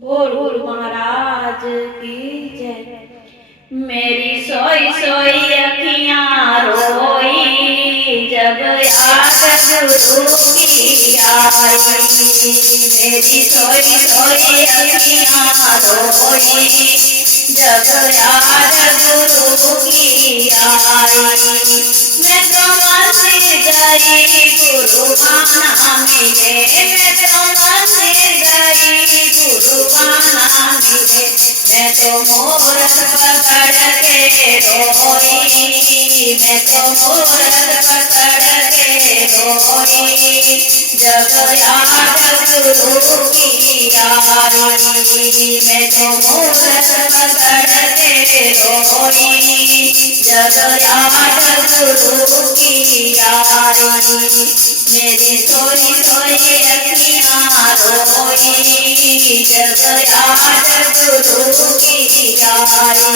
बोल बोल महाराज की जय। मेरी सोई सोई अखियां रोई जब याद गुरु की आई। मेरी सोई सोई अखियां रोई जब याद गुरु की आई। मैं तो मंदिर गई गुरु माना मिले, मैं तो मंदिर गई गुरु माना मिले। मैं तो मूरत पकड़ के रोई, मैं तो मूरत पकड़ के रोई जब याद गुरु की आई। मैं तो मूरत पकड़ के रोई जब याद गुरु की आई। मेरी सोई सोई अखियां रोई जब याद गुरु की आई।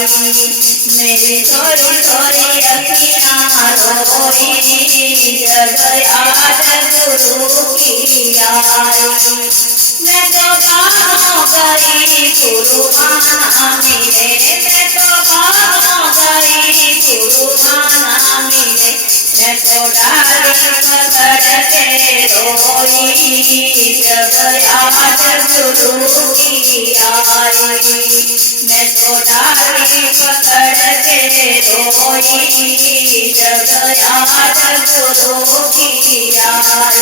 मेरी सोई सोई अखियां रोई जब याद गुरु की आई। मैं तो भागों गई गुरु माना मिले, मैं तो भागों गई गुरु माना मिले। मैं तो डाली पकड़ के रोई जब याद गुरु की आई। मैं तो डाली पकड़ के रोई जब याद गुरु की आई।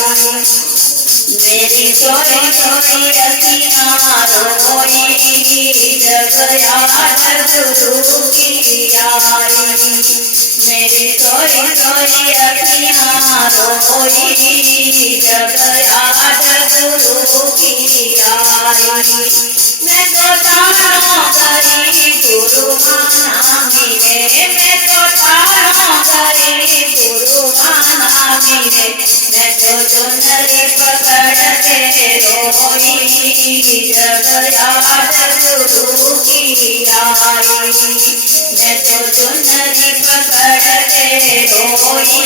मेरी सोई सोई अखियां रोई जब याद गुरु की आई। मेरी सोई सोई अखियां रोई जब याद गुरु की आई। मैं तो तारों गई गुरु माना मिले, मैं तो तारों गई गुरु माना मिले। मैं तो चुनरी पकड़ के रोई जब याद गुरु की आई। मैं तो चुनरी पकड़ के रोई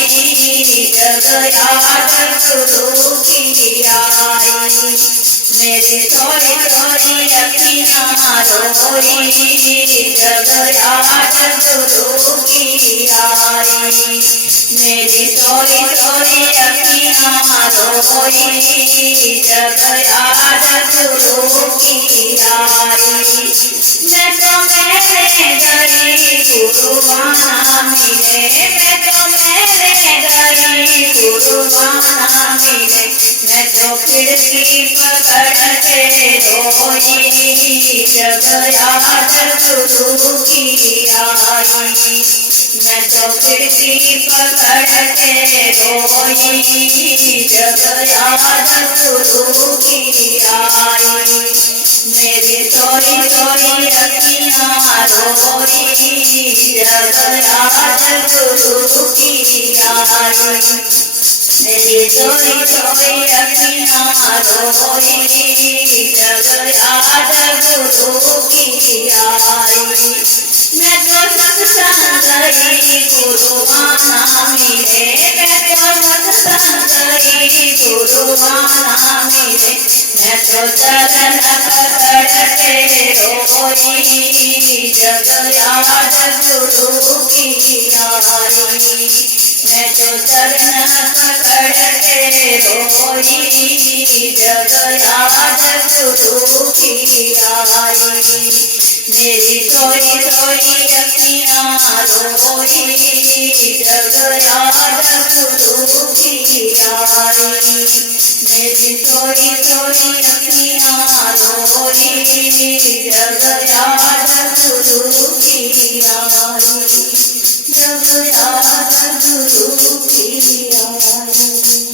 जब याद गुरु की आई। मेरी सोई सोई अखियां रोई जब याद गुरु की आई। मेरी सोई सोई अखियां रोई जब याद गुरु की आई। मैं तो मेरे गई गुरु माना मिले, मैं तो मेरे गई गुरु माना मिले। मैं तो खिड़की पकड़ के रोई जब याद गुरु की आई। मैं तो खिड़की पकड़ के रोई जब याद गुरु की आई। मेरी सोई सोई अखियां रोई जब याद गुरु की आई। मेरी सोई सोई अखियां रोई जब याद गुरु की आई। मैं तो सत्संग गई गुरु माना मिले, मैं तो सत्संग गई गुरु माना मिले। मैं तो चरण पकड़ के रोई जब याद गुरु की आई। मैं तो चरण पकड़ के रोई जब याद गुरु की आई। मेरी सोई सोई अखियां रोई जब याद गुरु की आई। मेरी सोई सोई अखियां रोई जब याद गुरु की आई। जब याद गुरु की आई।